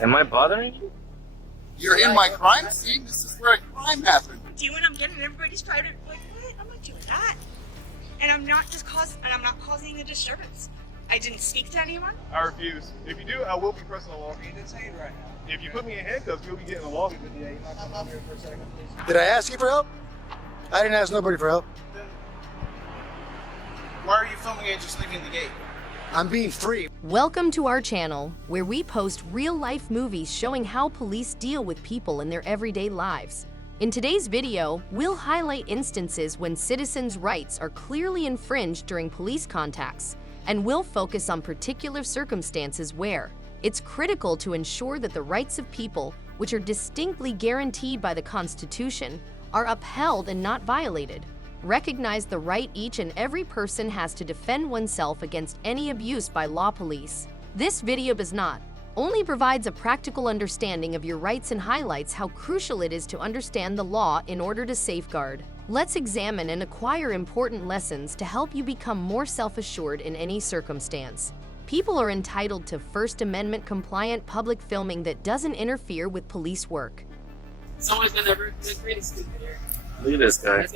Am I bothering you? You're in my crime scene. This is where a crime happened. Do you know what I'm getting? Everybody's trying to like, what? I'm not doing that. And I'm not causing a disturbance. I didn't speak to anyone. I refuse. If you do, I will be pressing the law. You detained right now. If you put me in handcuffs, you'll be getting the law. Yeah, you might come over here for a second, please. Did I ask you for help? I didn't ask nobody for help. Why are you filming and just leaving the gate? I'm being free. Welcome to our channel, where we post real-life movies showing how police deal with people in their everyday lives. In today's video, we'll highlight instances when citizens' rights are clearly infringed during police contacts, and we'll focus on particular circumstances where it's critical to ensure that the rights of people, which are distinctly guaranteed by the Constitution, are upheld and not violated. Recognize the right each and every person has to defend oneself against any abuse by law police. This video does not only provides a practical understanding of your rights and highlights how crucial it is to understand the law in order to safeguard. Let's examine and acquire important lessons to help you become more self-assured in any circumstance. People are entitled to First Amendment compliant public filming that doesn't interfere with police work. Someone's gonna really stupid here. Look at this guy.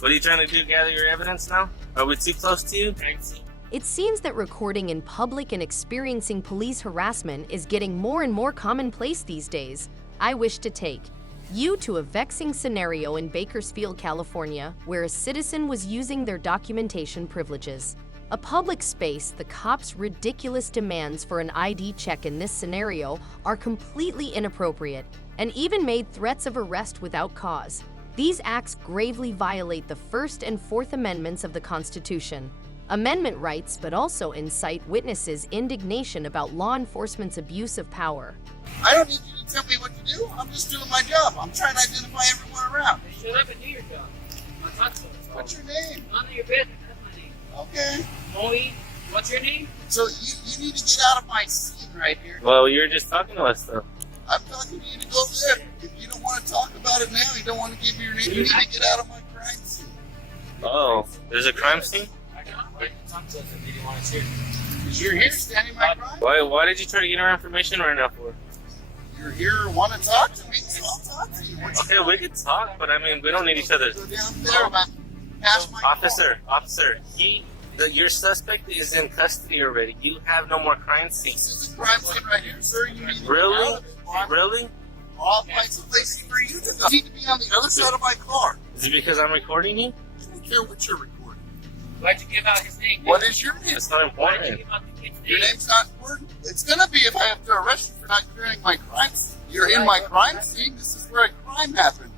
What are you trying to do? Gather your evidence now? Are we too close to you? It seems that recording in public and experiencing police harassment is getting more and more commonplace these days. I wish to take you to a vexing scenario in Bakersfield, California, where a citizen was using their documentation privileges. A public space, the cops' ridiculous demands for an ID check in this scenario are completely inappropriate and even made threats of arrest without cause. These acts gravely violate the First and Fourth Amendments of the Constitution. Amendment rights, but also incite witnesses' indignation about law enforcement's abuse of power. I don't need you to tell me what to do. I'm just doing my job. I'm trying to identify everyone around. Shut up and do your job. I'm not talking to What's your name? None of your business. That's my name. Okay. Moe, what's your name? So you need to get out of my scene right here. Well, you were just talking to us, though. I'm talking to you to go there. If you don't want to talk about it now, you don't want to give me your name, you need to get out of my crime scene. Oh, there's a crime scene? I got to talk to us if they didn't want to hear. Because you're here standing my crime. Why did you try to get our information right now for? You're here want to talk to me, so I'll talk to you. Okay, we can talk, but I mean, we don't need each other. Go down there about past my Officer, your suspect is in custody already. You have no more crime scene. This is a crime scene right here, sir. You need to get Really? out of it. Well, Really? I'll find some place for you to go. You need to be on the other side of my car. Is it because I'm recording you? I don't care what you're recording. Why'd you give out his name? What is your name? It's not Why'd you important. give out the kid's name? Your name's not important. It's gonna be if I have to arrest you for not clearing my crime scene. You're in my crime scene. This is where a crime happened.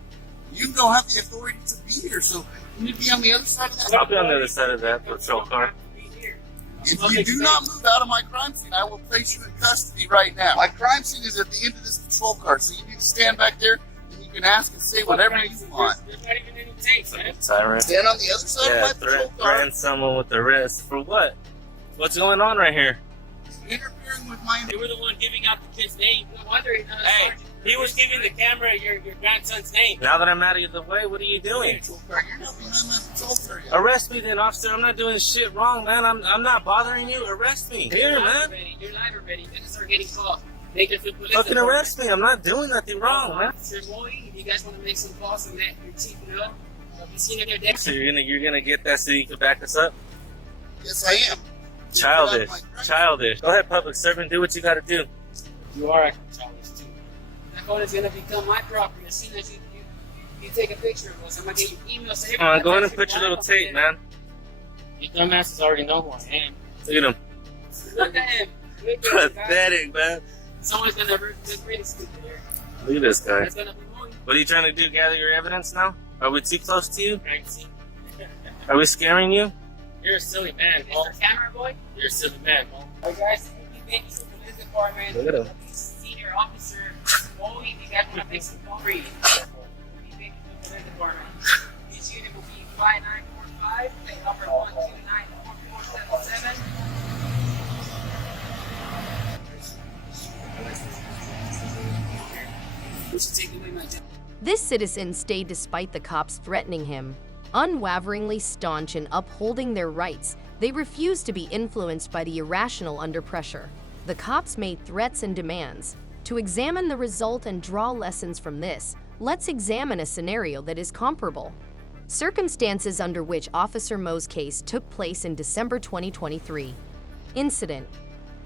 You don't have the authority to be here, so you need to be on the other side of that. I'll be on the other side of that patrol car. If you do not move out of my crime scene, I will place you in custody right now. My crime scene is at the end of this patrol car, so you need to stand back there and you can ask and say whatever you want. There's not even any tapes, man. Tyrant. Stand on the other side Yeah, of my patrol car. threaten someone with arrest. For what? What's going on right here? Interfering with my. You were the one giving out the kid's name. No wonder he's not a Hey, sergeant. He was giving the camera your grandson's name. Now that I'm out of the way, what are you doing? Patrol car. You're not behind my patrol car yet. Arrest me then, officer. I'm not doing shit wrong, man. I'm not bothering you. Arrest me. Here, man. You're live already. Witnesses are getting called. They can feel police. Fucking arrest me. I'm not doing nothing wrong, man. Sir Moe, if you guys want to make some calls and that your chief will be seen in their deck. So you're gonna get that so you can back us up? Yes, I am. Childish. Childish. Go ahead, public servant. Do what you gotta do. You are acting childish too. That phone is gonna become my property as soon as you take a picture of us. I'm gonna get you emails to Come on, go ahead and put your little tape, man. You dumbasses already know who I am. Look at him. Look at him. Look at him, guys. Pathetic, man. Someone's gonna really stupid here. Look at this guy. It's gonna be Moe. What are you trying to do? Gather your evidence now? Are we too close to you? Crime scene. Are we scaring you? You're a silly man, Paul. Mr. Camera boy, you're a silly man, Paul. Alright, guys, you think the police department, Look at him. senior officer, Moe, you guys want to make some phone reading. You think the police department. This unit will be 5945, plate number 1294477. You should take away my job. This citizen stayed despite the cops threatening him. Unwaveringly staunch in upholding their rights, they refused to be influenced by the irrational under pressure. The cops made threats and demands. To examine the result and draw lessons from this, let's examine a scenario that is comparable. Circumstances under which Officer Mo's case took place in December 2023. Incident.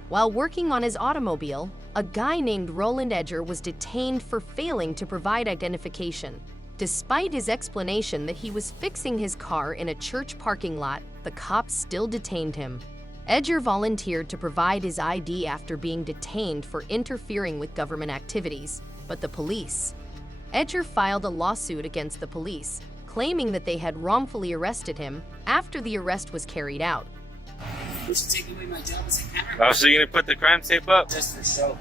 While working on his automobile, a guy named Roland Edger was detained for failing to provide identification. Despite his explanation that he was fixing his car in a church parking lot, the cops still detained him. Edger volunteered to provide his ID after being detained for interfering with government activities, but the police. Edger filed a lawsuit against the police, claiming that they had wrongfully arrested him after the arrest was carried out. You should take away my job as a camera. Oh, so you're gonna put the crime tape up? Just for show.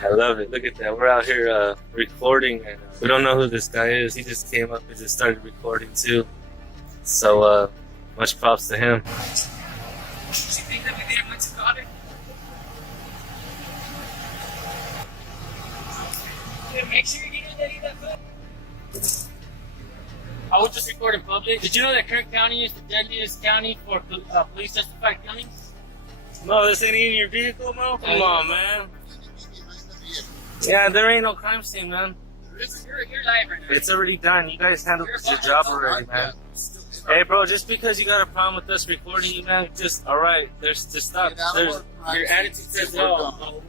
I love it. Look at that. We're out here recording, and we don't know who this guy is. He just came up and just started recording too. So much props to him. You think that we did much about it? Yeah, make sure you get that foot. I would just record in public. Did you know that Kern County is the deadliest county for police justified killings? Mo, this ain't in your vehicle, Mo? Come on, man. Yeah, there ain't no crime scene, man. You're live right now. It's already done. You guys handled your job already, man. Hey, bro, just because you got a problem with us recording you, man, just, alright, just stop. Your attitude says no.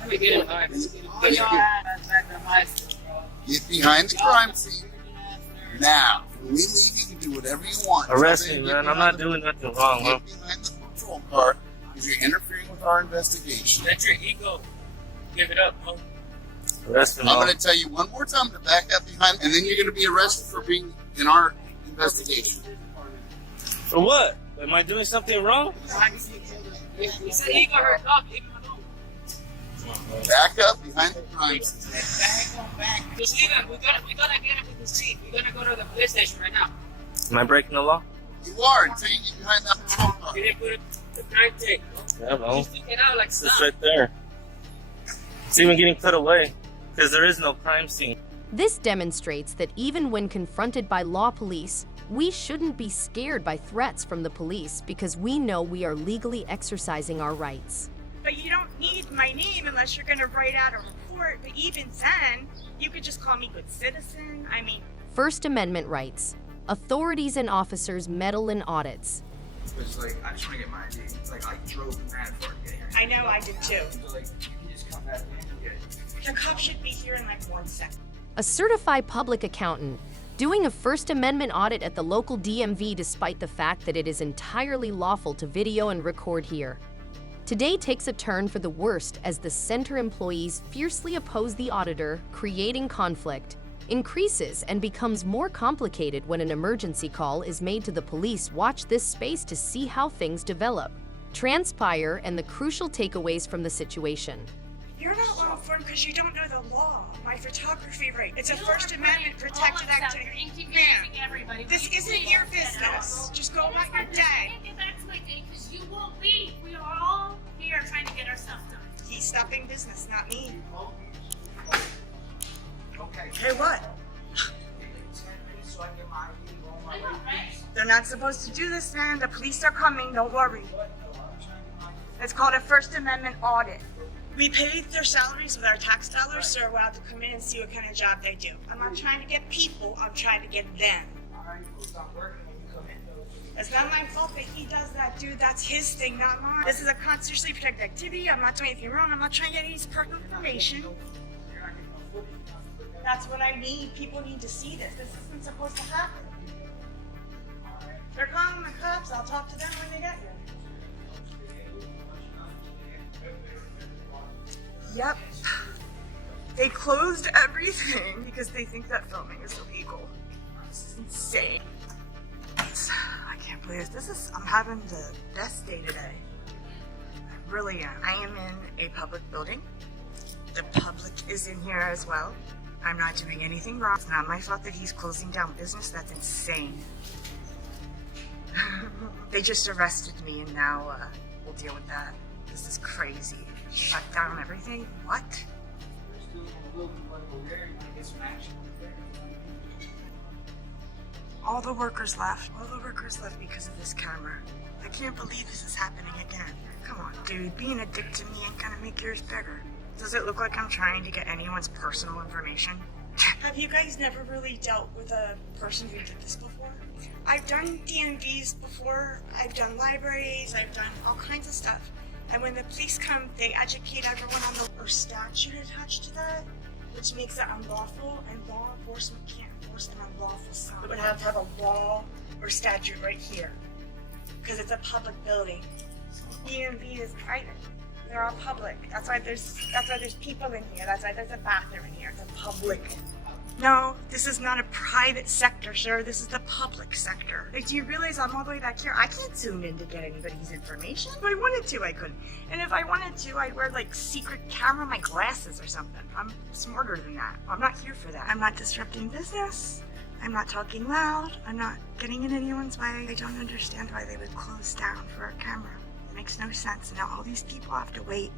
Let me get in line. Get behind the crime scene. Now, when we leave, you can do whatever you want. Arrest me, man. I'm not doing nothing wrong, man. Get behind the patrol car because you're interfering with our investigation. Let your ego give it up, Mo. Arrest me, I'm Mo. going to tell you one more time to back up behind, and then you're going to be arrested for being in our investigation. For what? Am I doing something wrong? You said ego hurt up. Leave him alone. Back up behind the crime scene. Just leave him. We're gonna get him with the seat. We're gonna go to the police station right now. Am I breaking the law? You are until you get behind that patrol car. You didn't put the crime tape. Yeah, Mo. Just stick it out like It's stuff. right there. It's even getting put away because there is no crime scene. This demonstrates that even when confronted by law police, we shouldn't be scared by threats from the police because we know we are legally exercising our rights. But you don't need my name unless you're going to write out a report. But even then, you could just call me good citizen. I mean, First Amendment rights. Authorities and officers meddle in audits. It's like, I just want to get my ID. It's like, I drove mad for it getting here. I know I did too. So, like, you can just come back in and get it. The cop should be here in like 1 second. A certified public accountant doing a First Amendment audit at the local DMV despite the fact that it is entirely lawful to video and record here. Today takes a turn for the worst as the center employees fiercely oppose the auditor, creating conflict, increases and becomes more complicated when an emergency call is made to the police. Watch this space to see how things develop, transpire, and the crucial takeaways from the situation. You're not law informed because you don't know the law. My photography right. It's a First Amendment protected activity. Ma'am, this isn't your business. Just go about your day. Get back to my day because you won't leave. We are all here trying to get our stuff done. He's stopping business, not me. Okay. Hey, what? 10 minutes so I can get my ID and go on my way. They're not supposed to do this, man. The police are coming. Don't worry. It's called a First Amendment audit. We pay their salaries with our tax dollars, so they're allowed to come in and see what kind of job they do. I'm not trying to get people, I'm trying to get them. Alright, you'll stop working when you come in. It's not my fault that he does that, dude. That's his thing, not mine. This is a constitutionally protected activity. I'm not doing anything wrong. I'm not trying to get any personal information. That's what I need. People need to see this. This isn't supposed to happen. They're calling the cops. I'll talk to them when they get here. Yep. They closed everything because they think that filming is illegal. This is insane. I can't believe this. I'm having the best day today. I really am. I am in a public building. The public is in here as well. I'm not doing anything wrong. It's not my fault that he's closing down business. That's insane. They just arrested me and now we'll deal with that. This is crazy. Shut down everything? What? All the workers left. All the workers left because of this camera. I can't believe this is happening again. Come on, dude. Being a dick to me ain't gonna make yours bigger. Does it look like I'm trying to get anyone's personal information? Have you guys never really dealt with a person who did this before? I've done DMVs before. I've done libraries. I've done all kinds of stuff. And when the police come, they educate everyone on the or statute attached to that, which makes it unlawful, and law enforcement can't enforce an unlawful sign. It would have to have a law or statute right here, because it's a public building. DMV is private. They're all public. That's why there's people in here. That's why there's a bathroom in here. It's a public. No, this is not a private sector, sir. This is the public sector. Like, do you realize I'm all the way back here? I can't zoom in to get anybody's information. If I wanted to, I couldn't. And if I wanted to, I'd wear, like, secret camera on my glasses or something. I'm smarter than that. I'm not here for that. I'm not disrupting business. I'm not talking loud. I'm not getting in anyone's way. I don't understand why they would close down for a camera. It makes no sense. Now all these people have to wait,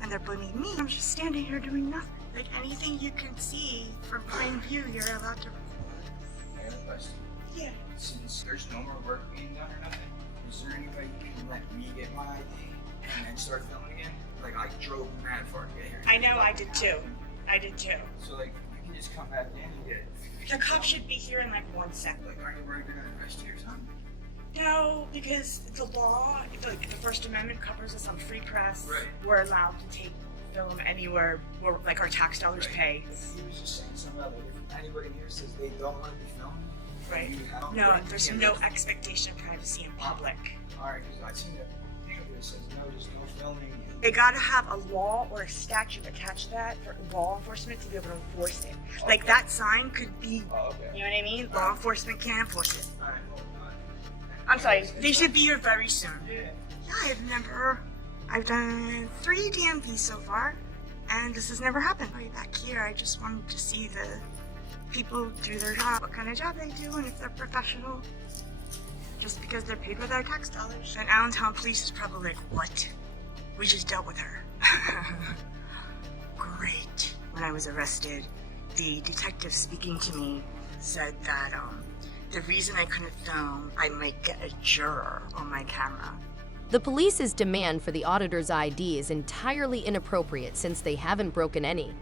and they're blaming me. I'm just standing here doing nothing. Like, anything you can see from plain view, you're allowed to record. I have a question. Yeah. Since there's no more work being done or nothing, is there any way you can let me get my ID and then start filming again? Like, I drove mad far to get here. I know, I did too. I did too. So, like, you can just come back in and get it. The cop should be here in like 1 second. Like, aren't you worried they're gonna arrest you or something? No, because the law, like the First Amendment covers us on free press. Right. We're allowed to take film anywhere where, like, our tax dollars pay. He was just saying something about, like, if anybody here says they don't want to be filmed, Right. you have No, right, there's you no can't- expectation of privacy in public. Alright, because I've seen that thing up there that says no, there's no filming. They gotta have a law or a statute attached to that for law enforcement to be able to enforce it. Like, Okay. that sign could be, Oh, okay. you know what I mean? Law enforcement can't enforce it. Alright, well, I'm sorry, they should be here very soon. yeah. Yeah, I remember I've done 3 DMVs so far, and this has never happened. Way back here, I just wanted to see the people do their job, what kind of job they do, and if they're professional, just because they're paid with our tax dollars. And Allentown Police is probably like, what? We just dealt with her. Great. When I was arrested, the detective speaking to me said that the reason I couldn't film, I might get a juror on my camera. The police's demand for the auditor's ID is entirely inappropriate since they haven't broken any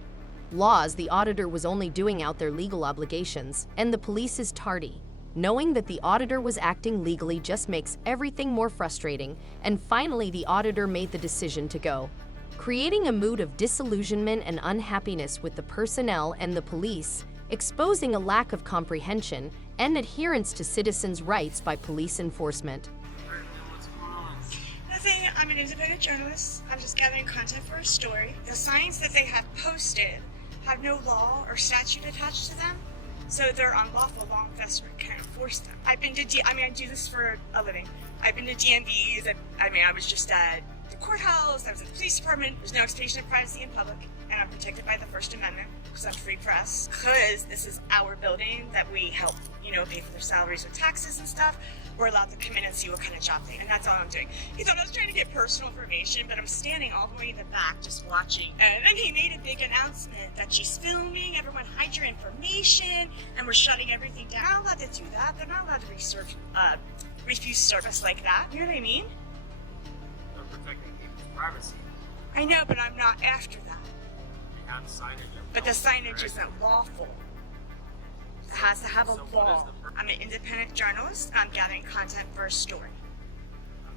laws. The auditor was only doing out their legal obligations, and the police is tardy. Knowing that the auditor was acting legally just makes everything more frustrating, and finally the auditor made the decision to go, creating a mood of disillusionment and unhappiness with the personnel and the police, exposing a lack of comprehension and adherence to citizens' rights by police enforcement. Nothing, I'm an independent journalist. I'm just gathering content for a story. The signs that they have posted have no law or statute attached to them, so they're unlawful. Law enforcement can't enforce them. I do this for a living. I've been to DMVs. I was just at the courthouse. I was at the police department. There's no expectation of privacy in public, and I'm protected by the First Amendment because I'm free press. Because this is our building that we help, pay for their salaries with taxes and stuff. We're allowed to come in and see what kind of job they, and that's all I'm doing. He thought I was trying to get personal information, but I'm standing all the way in the back just watching. And he made a big announcement that she's filming, everyone hide your information, and we're shutting everything down. They're not allowed to do that. They're not allowed to refuse service like that. You know what I mean? They're protecting people's privacy. I know, but I'm not after that. They have signage. But the signage isn't lawful. It has to have a law. I'm an independent journalist. I'm gathering content for a story.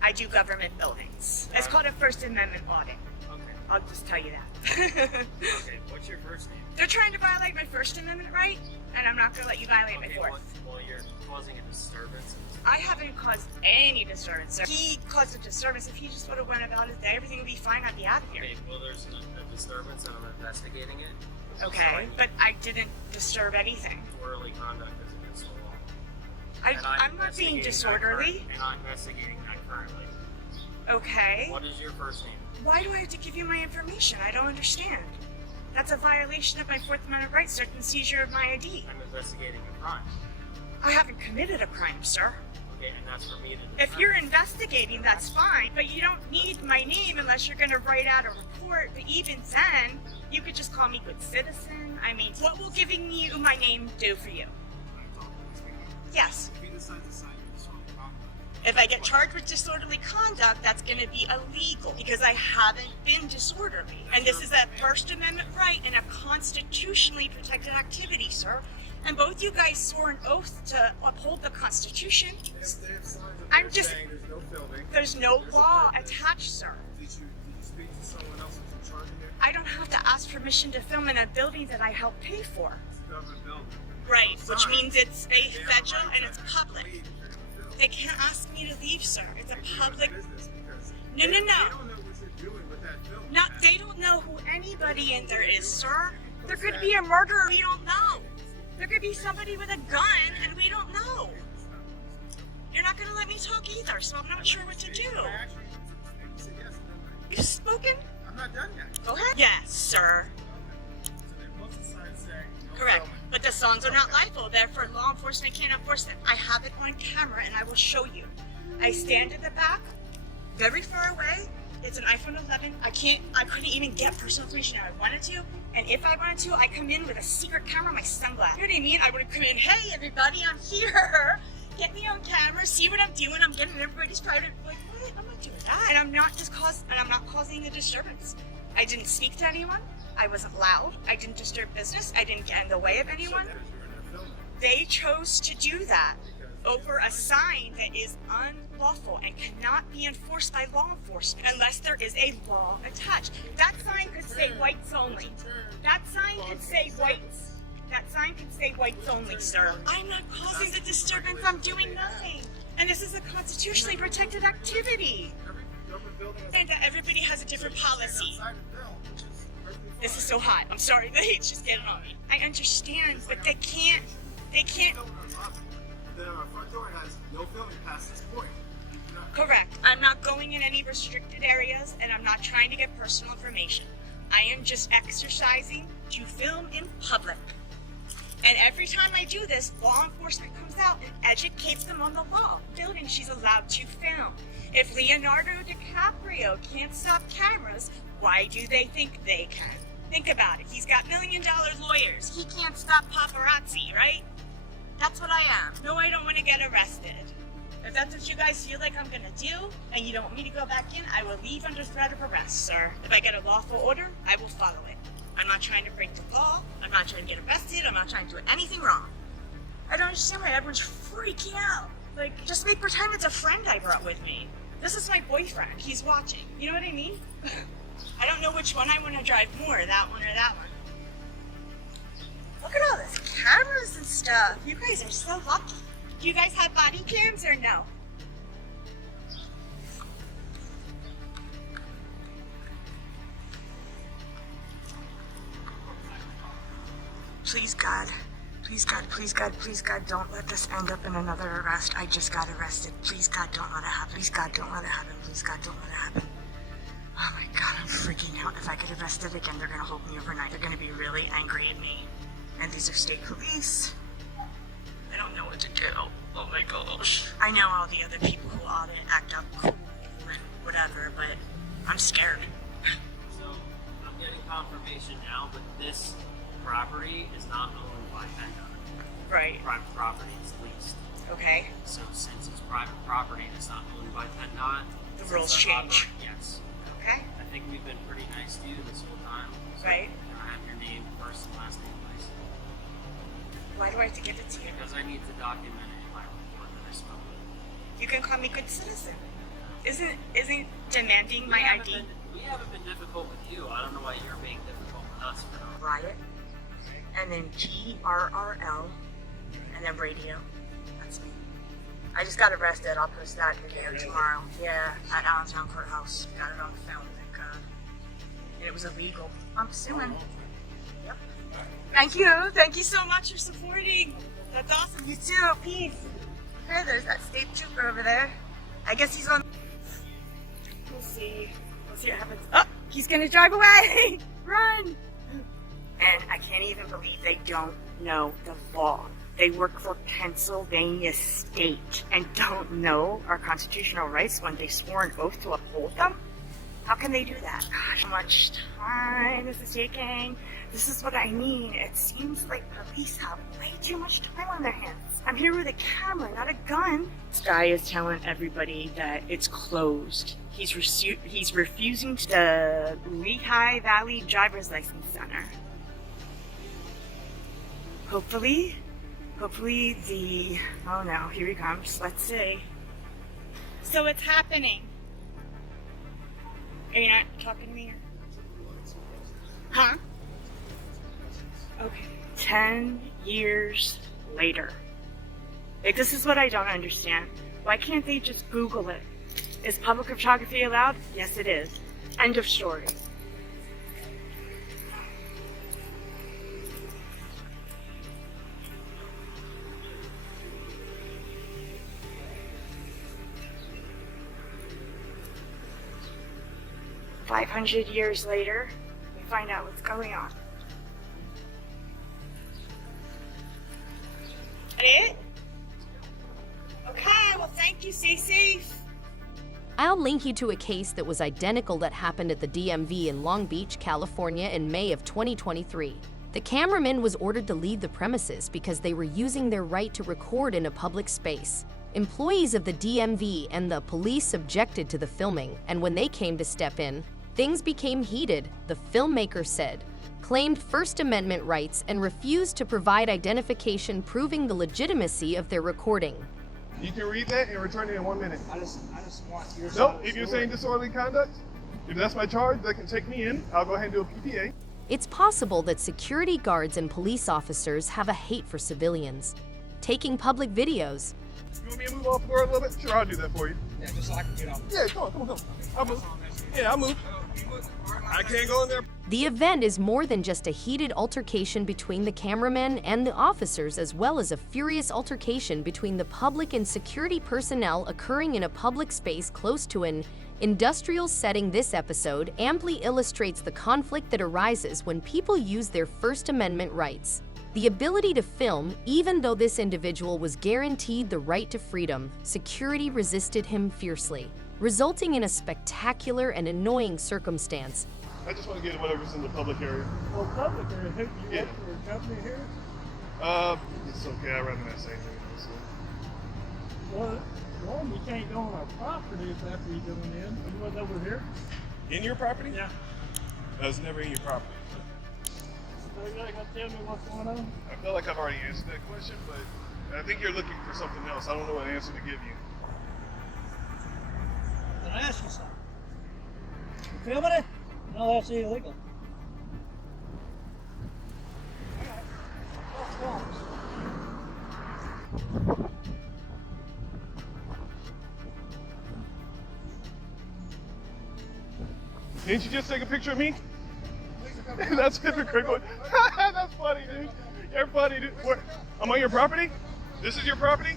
I do government buildings. It's called a First Amendment audit. Okay. I'll just tell you that. Okay. What's your first name? They're trying to violate my First Amendment right, and I'm not going to let you violate my Fourth. Well, you're causing a disturbance. I haven't caused any disturbance, sir. He caused a disturbance. If he just would have went about his day, everything would be fine. I'd be out of here. Okay. Well, there's a disturbance, and I'm investigating it. Okay, but I didn't disturb anything. Disorderly conduct is against the law. I'm not being disorderly. And I'm investigating that currently. Okay. What is your first name? Why do I have to give you my information? I don't understand. That's a violation of my Fourth Amendment rights, search and seizure of my ID. I'm investigating a crime. I haven't committed a crime, sir. Okay, and that's for me to determine. If you're investigating, that's fine, but you don't need my name unless you're going to write out a report. But even then, you could just call me good citizen. I mean, what will giving you my name do for you? Yes. If he decides to sign you disorderly conduct, If I get charged with disorderly conduct, that's going to be illegal because I haven't been disorderly. And this is a First Amendment right and a constitutionally protected activity, sir. And both you guys swore an oath to uphold the Constitution. they have signs up I'm there just- saying there's no filming. There's no There's a law permit. attached, sir. Did you speak to someone else who's in charge of it? I don't have to ask permission to film in a building that I help pay for. It's a government building. Right, which Signs. means it's a They have a federal right and it's to public. leave if you're gonna film. They can't ask me to leave, sir. It's a They do public. business because No, no, They no. don't know what you're doing with that film. Not, they don't know who anybody in there is, sir. There could be a murderer we don't know. There could be somebody with a gun and we don't know. You're not going to let me talk either, so I'm not sure what to do. You've spoken? I'm not done yet. Go ahead. Yes, sir. So they post a sign saying no Correct. filming. But the songs are not liable, therefore law enforcement can't enforce them. I have it on camera and I will show you. I stand in the back, very far away. It's an iPhone 11. I couldn't even get personal information if I wanted to. And if I wanted to, I come in with a secret camera, my sunglasses. You know what I mean? I would come in, hey everybody, I'm here. Get me on camera, see what I'm doing. I'm getting everybody's private. Like, what? I'm not doing that. And I'm not causing a disturbance. I didn't speak to anyone. I wasn't loud. I didn't disturb business. I didn't get in the way of anyone. They chose to do that over a sign that is unlawful and cannot be enforced by law enforcement unless there is a law attached. That sign could say whites only. That sign could say whites. That sign could say whites only, sir. I'm not causing the disturbance. I'm doing nothing. And this is a constitutionally protected activity. And everybody has a different policy. This is so hot. I'm sorry, the heat's just getting on me. I understand, but they can't. The front door has no filming past this point. Correct. I'm not going in any restricted areas and I'm not trying to get personal information. I am just exercising to film in public. And every time I do this, law enforcement comes out and educates them on the law. Building she's allowed to film. If Leonardo DiCaprio can't stop cameras, why do they think they can? Think about it. He's got $1 million lawyers. He can't stop paparazzi, right? That's what I am. No, I don't want to get arrested. If that's what you guys feel like I'm gonna do, and you don't want me to go back in, I will leave under threat of arrest, sir. If I get a lawful order, I will follow it. I'm not trying to break the law. I'm not trying to get arrested. I'm not trying to do anything wrong. I don't understand why everyone's freaking out. Like, just make pretend it's a friend I brought with me. This is my boyfriend. He's watching. You know what I mean? I don't know which one I want to drive more, that one or that one. Look at all this cameras and stuff. You guys are so lucky. Do you guys have body cams or no? Please God, please God, please God, please God, don't let this end up in another arrest. I just got arrested. Please God, don't let it happen. Please God, don't let it happen. Please God, don't let it happen. Oh my God, I'm freaking out. If I get arrested again, they're gonna hold me overnight. They're gonna be really angry at me. And these are state police. I don't know what to do. Oh my gosh. I know all the other people who ought to act up cool and whatever, but I'm scared. So, I'm getting confirmation now, but this property is not owned by PennDOT. Right. Private property is leased. Okay. So, since it's private property and it's not owned by PennDOT, The rules change. Yes. Okay. I think we've been pretty nice to you this whole time. So Right. Can I have your name, first and last name, please? Why do I have to give it to you? Because I need to document it in my report that I spoke with. You can call me good citizen. Isn't demanding my ID? We haven't been difficult with you. I don't know why you're being difficult with us. Riot. And then GRRL. And then radio. That's me. I just got arrested. I'll post that video tomorrow. Yeah, at Allentown Courthouse. Got it on film, thank God. And it was illegal. I'm suing. Yep. Thank you. Thank you so much for supporting. That's awesome. You too. Peace. Hey, there's that state trooper over there. I guess he's on. We'll see. We'll see what happens. Oh, he's gonna drive away. Run. And I can't even believe they don't know the law. They work for Pennsylvania State and don't know our constitutional rights when they swore an oath to uphold them. How can they do that? Gosh, how much time is this taking? This is what I mean. It seems like police have way too much time on their hands. I'm here with a camera, not a gun. This guy is telling everybody that it's closed. He's refusing to the Lehigh Valley Driver's License Center. Hopefully the, oh no, here he comes. Let's see. So it's happening. Are you not talking to me? Huh? Okay. 10 years later. Like, this is what I don't understand. Why can't they just Google it? Is public photography allowed? Yes, it is. End of story. "500 years later, we find out what's going on." That it? Okay, well, thank you. Stay safe. I'll link you to a case that was identical that happened at the DMV in Long Beach, California in May of 2023. The cameraman was ordered to leave the premises because they were using their right to record in a public space. Employees of the DMV and the police objected to the filming, and when they came to step in, things became heated, the filmmaker said, claimed First Amendment rights, and refused to provide identification proving the legitimacy of their recording. You can read that and return it in 1 minute. I just want your Nope, if you're saying disorderly conduct, if that's my charge, that can take me in. I'll go ahead and do a PPA. It's possible that security guards and police officers have a hate for civilians. Taking public videos. You want me to move off the door a little bit? Sure, I'll do that for you. Yeah, just so I can get off. Yeah, come on. I'll move. Yeah, I'll move. I can't go in there. The event is more than just a heated altercation between the cameramen and the officers, as well as a furious altercation between the public and security personnel occurring in a public space close to an industrial setting. This episode amply illustrates the conflict that arises when people use their First Amendment rights. The ability to film, even though this individual was guaranteed the right to freedom, security resisted him fiercely, resulting in a spectacular and annoying circumstance. I just want to get whatever's in the public area. Well, public area. You Yeah. work for a company here? It's okay. I'd rather not say anything. So. Well, you can't go on our property if that's what you're doing in. You was over here? In your property? Yeah. I was never in your property. So you gotta tell me what's going on? I feel like I've already answered that question, but I think you're looking for something else. I don't know what answer to give you. Then I ask you something. You filming it? No, that's illegal. Didn't you just take a picture of me? That's hypocritical. That's funny, dude. You're funny, dude. I'm on your property? This is your property?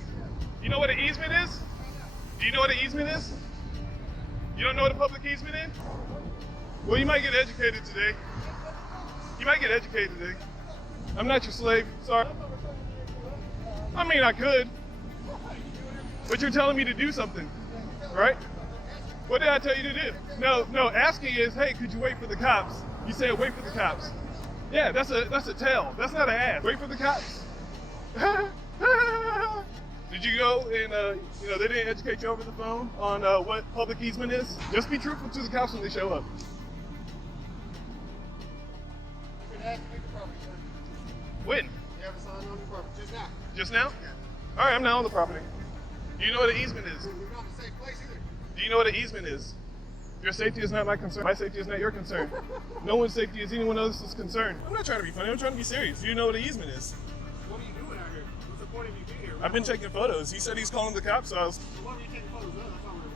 You know what an easement is? Do you know what an easement is? You don't know what a public easement is? Well, you might get educated today. You might get educated today. I'm not your slave, sorry. I mean, I could. But you're telling me to do something, right? What did I tell you to do? No, asking is, hey, could you wait for the cops? You said wait for the cops. Yeah, that's a tell. That's not an ask. Wait for the cops. Did you go and, they didn't educate you over the phone on what public easement is? Just be truthful to the cops when they show up. When? You have a sign on the property just now. Just now? All right, I'm now on the property. Do you know what an easement is? You're not in the same place either. Do you know what an easement is? Your safety is not my concern. My safety is not your concern. No one's safety is anyone else's concern. I'm not trying to be funny. I'm trying to be serious. Do you know what an easement is? What are you doing out here? What's the point of you being here? I've been taking photos. He said he's calling the cops, so I was... So what are you taking photos of? That's not what we're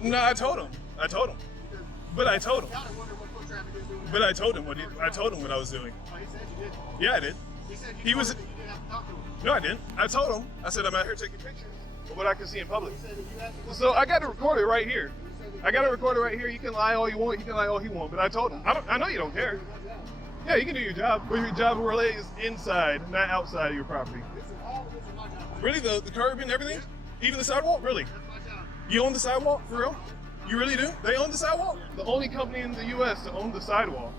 wondering. No, I told him. But I told him. I gotta wonder what foot traffic is doing. But I told him what I was doing. Oh, he said you did. Yeah, I did. He said He was... you didn't have to talk to him. No, I didn't. I told him. I said I'm out here taking pictures of what I can see in public. He said if you asked him what So I got to record it right here. I got to record it right here. You can lie all you want. You can lie all he wants. But I told him. I know you don't care. Yeah, you can do your job. But your job really is inside, not outside of your property. this is all this is my job. Really? The curb and everything? Even the sidewalk? Really? That's my job. You own the sidewalk? For real? You really do? They own the sidewalk? The only company in the U.S. to own the sidewalk.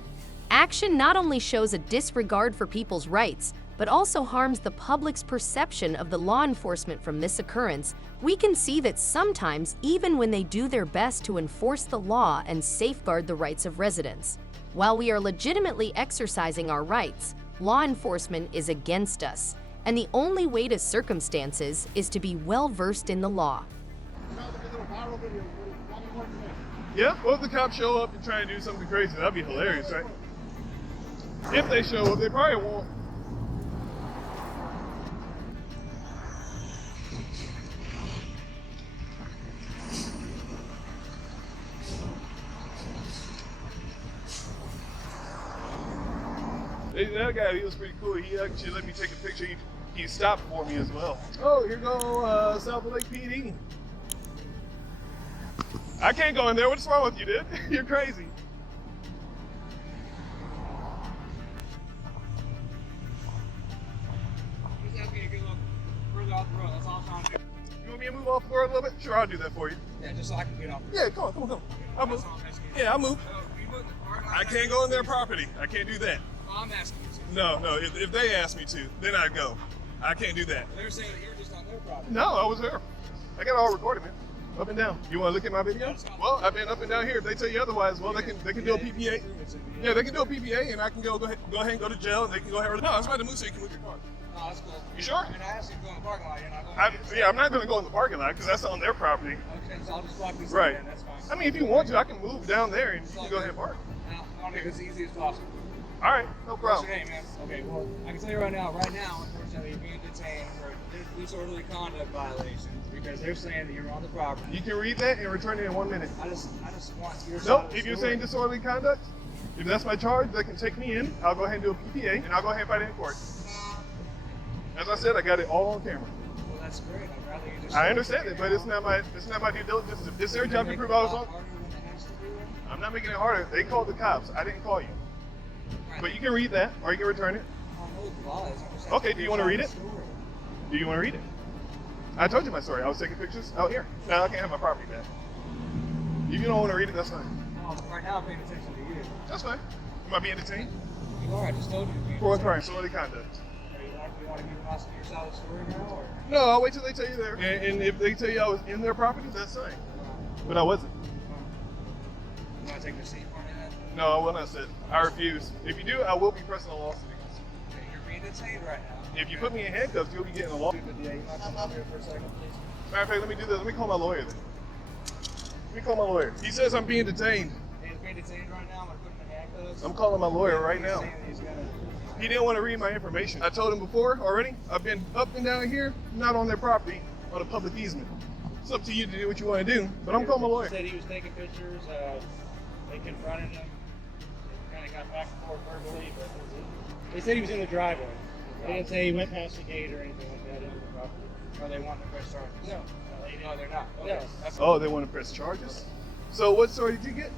Action not only shows a disregard for people's rights, but also harms the public's perception of the law enforcement from this occurrence. We can see that sometimes, even when they do their best to enforce the law and safeguard the rights of residents, while we are legitimately exercising our rights, law enforcement is against us, and the only way to circumstances is to be well-versed in the law. Yeah, what if the cops show up and try and do something crazy? That'd be hilarious, right? If they show up, they probably won't. That guy, he was pretty cool. He actually let me take a picture. He stopped for me as well. Oh, here go South Lake PD. I can't go in there. What's wrong with you, dude? You're crazy. Just have to get a good look further off the road. That's all I'm trying to do. You want me to move off the road a little bit? Sure, I'll do that for you. Yeah, just so I can get off. Yeah, come on. I'll move. Yeah, I'll move. I can't go in their property. I can't do that. Well, I'm asking you to. No. If they ask me to, then I'd go. I can't do that. They're saying that you're just on their property. No, I was there. I got it all recorded, man. Up and down. You want to look at my video? Well, I've been up and down here. If they tell you otherwise, well, they can do a PPA. Yeah, they can do a PPA, and I can go ahead and go to jail, and they can go ahead. No, I was about to move so you can move your car. No, that's cool. You sure? And I asked you to go in the parking lot. You're not going Yeah, I'm not going to go in the parking lot because that's on their property. Okay, so I'll just walk this Right. in. That's fine. I mean, if you want to, I can move down there and you can go ahead and park. I want to make it as easy as possible. All right, no What's problem. your name, man? Okay, well, I can tell you right now, unfortunately, you're being detained for disorderly conduct violations because they're saying that you're on the property. You can read that and return it in 1 minute. I just want your side Nope, of the if you're story. saying disorderly conduct, if that's my charge, they can take me in. I'll go ahead and do a PPA, and I'll go ahead and fight it in court. As I said, I got it all on camera. Well, that's great. I'd rather you just. I understand it, but it's not my due diligence. It's their job to prove I was wrong. I'm not making it harder. They called the cops. I didn't call you. But you can read that, or you can return it. Okay, do you want to read it? Do you want to read it? I told you my story. I was taking pictures out here. Now I can't have my property back. If you don't want to read it, that's fine. No, right now I'm paying attention to you. That's fine. Am I being detained? You are. I just told you. For what crime? Disorderly conduct. You want to give us your side of the story now, or? No, I'll wait till they tell you there. And if they tell you I was in their property, that's fine. But I wasn't. You want to take the seat for me then? No, I will not sit. I refuse. If you do, I will be pressing a lawsuit against you. Okay, you're being detained right now. If you put me in handcuffs, you'll be getting a lawsuit. Yeah, you might come over here for a second, please. Matter of fact, let me do this. Let me call my lawyer then. Let me call my lawyer. He says I'm being detained. He's being detained right now. I'm going to put him in handcuffs. I'm calling my lawyer right now. He's gonna... He didn't want to read my information. I told him before already. I've been up and down here, not on their property, on a public easement. It's up to you to do what you want to do, but I'm calling my lawyer. He said he was taking pictures. They confronted him. They kind of got back and forth verbally, but they said he was in the driveway. They didn't say he went past the gate or anything like that into the property. Are they wanting to press charges? No, they're not. No. Okay. Oh, they want to press charges? So what story did you get?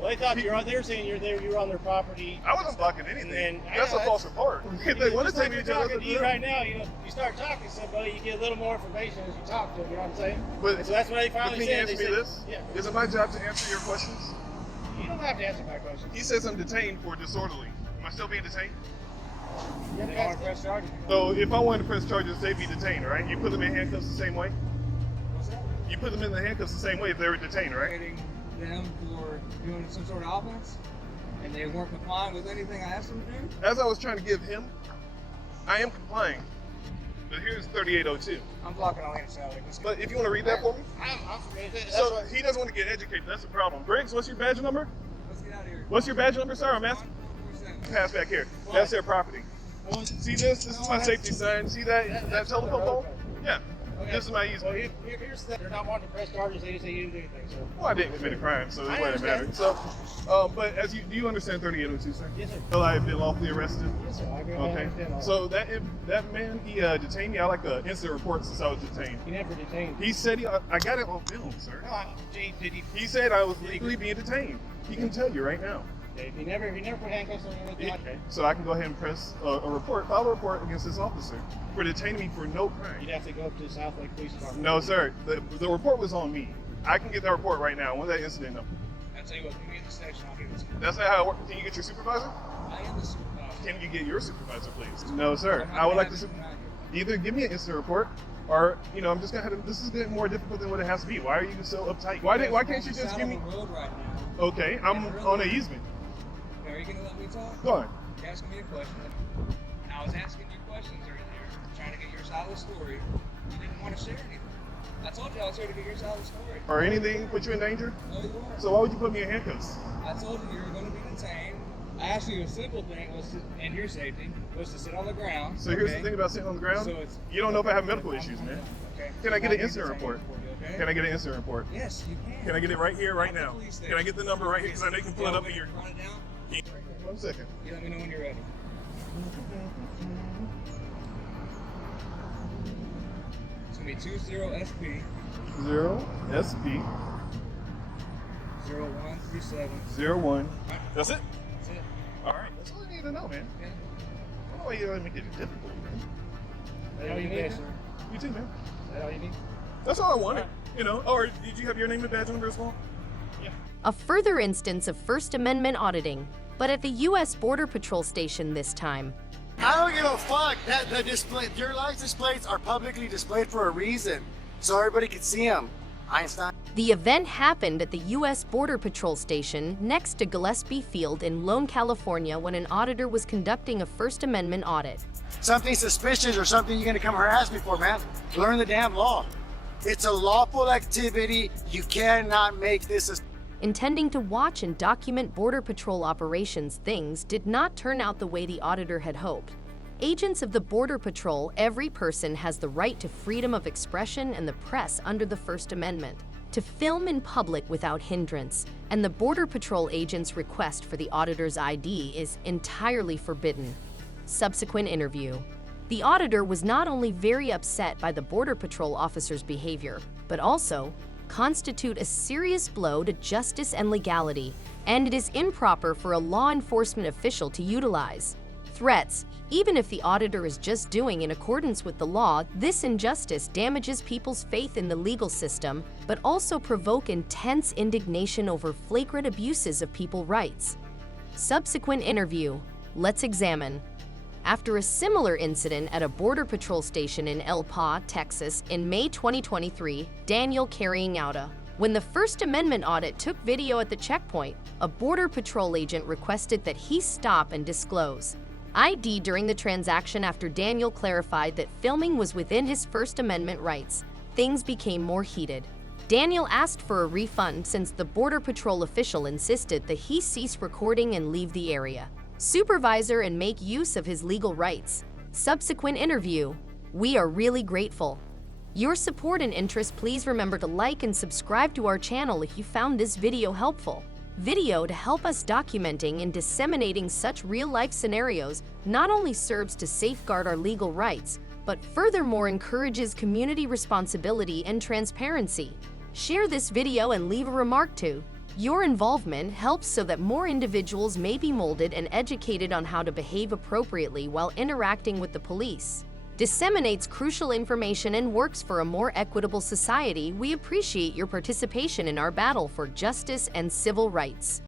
Well, they thought you were saying you were on their property. I wasn't blocking anything. And then, That's a false report. If they want to take me to jail, talking to you right now, you start talking to somebody, you get a little more information as you talk to them, you know what I'm saying? But, And so that's what they but finally can you said. answer me this? Yeah. Is it my job to answer your questions? You don't have to answer my question. He says I'm detained for disorderly. Am I still being detained? You They want to press charges. So if I wanted to press charges, they'd be detained, right? You put them in handcuffs the same way? What's that? You put them in the handcuffs the same way if they were detained, right? Rating them for doing some sort of offense, and they weren't complying with anything I asked them to do. As I was trying to give him, I am complying. But here's 3802. I'm blocking all interstellar. But if you want to read that for me? I'm familiar with it. So he doesn't want to get educated. That's the problem. Briggs, what's your badge number? Let's get out of here. What's your badge number, sir? I'm asking. Pass back here. That's their property. See this? This is my safety sign. See that telephone pole? Yeah. This is my Well, easement. here's the, they're not wanting to press charges. They just say you didn't do anything. So. Well, I didn't commit a crime, so it I wouldn't matter. understand. So, but do you understand 3802, sir? Yes, sir. Well, I have been lawfully arrested. Yes, sir. I Okay. understand all So that man, he detained me. I like an instant report since I was detained. He never detained. He said I got it on film, sir. No, did he? He said I was legally being detained. He can tell you right now. He never put handcuffs on you or anything like that. So I can go ahead and press file a report against this officer for detaining me for no crime. You'd have to go up to the South Lake Police Department. No, sir. The report was on me. I can get that report right now. What's that incident number? I'll tell you what, give me the section, I'll give it to you. That's not how it works. Can you get your supervisor? I am the supervisor. Can you get your supervisor, please? No, sir. I would like to either give me an incident report, or I'm just gonna have to. This is getting more difficult than what it has to be. Why are you so uptight? Why can't you just give me? Road right now. Okay, I'm on an easement. Okay, are you gonna let me talk? Go on. You're asking me a question. And I was asking you questions earlier, trying to get your side of the story. You didn't want to share anything. I told you I was here to get your side of the story. Or anything put you in danger? No, you weren't. So why would you put me in handcuffs? I told you you were going to be detained. I asked you a simple thing was and your safety was to sit on the ground. So here's the thing about sitting on the ground. So it's, you don't know if I have medical issues, man. Okay. Can I get an incident report? Okay? Can I get an incident report? Yes, you can. Can I get it right here, right now? Can I get the number right here? Because I know you can pull it up in your. Run it down. 1 second. You let me know when you're ready. It's gonna be 20SP 0SP 0137. 01. That's it? That's it. All right. That's all I need to know, man. Yeah. I don't know why you let me get it difficult, man. That's all you need, sir. You too, man. That's all you need? That's all I wanted. Or did you have your name and badge number as well? Yeah. A further instance of First Amendment auditing, but at the U.S. Border Patrol station this time. I don't give a fuck that the display, your license plates are publicly displayed for a reason, so everybody can see them. Einstein. The event happened at the U.S. Border Patrol station next to Gillespie Field in Lone, California, when an auditor was conducting a First Amendment audit. Something suspicious or something you're gonna come harass me for, man. Learn the damn law. It's a lawful activity. You cannot make this a... Intending to watch and document Border Patrol operations, things did not turn out the way the auditor had hoped. Agents of the Border Patrol, every person has the right to freedom of expression and the press under the First Amendment, to film in public without hindrance, and the Border Patrol agent's request for the auditor's ID is entirely forbidden. Subsequent interview. The auditor was not only very upset by the Border Patrol officer's behavior, but also constitute a serious blow to justice and legality, and it is improper for a law enforcement official to utilize. Threats, even if the auditor is just doing in accordance with the law, this injustice damages people's faith in the legal system, but also provoke intense indignation over flagrant abuses of people's rights. Subsequent interview. Let's examine. After a similar incident at a Border Patrol station in El Paso, Texas, in May 2023, Daniel carrying out a when the First Amendment audit took video at the checkpoint, a Border Patrol agent requested that he stop and disclose ID during the transaction. After Daniel clarified that filming was within his First Amendment rights, things became more heated. Daniel asked for a refund since the Border Patrol official insisted that he cease recording and leave the area, supervisor, and make use of his legal rights. Subsequent interview. We are really grateful. Your support and interest. Please remember to like and subscribe to our channel if you found this video helpful. Video to help us documenting and disseminating such real-life scenarios not only serves to safeguard our legal rights, but furthermore encourages community responsibility and transparency. Share this video and leave a remark too. Your involvement helps so that more individuals may be molded and educated on how to behave appropriately while interacting with the police. Disseminates crucial information and works for a more equitable society. We appreciate your participation in our battle for justice and civil rights.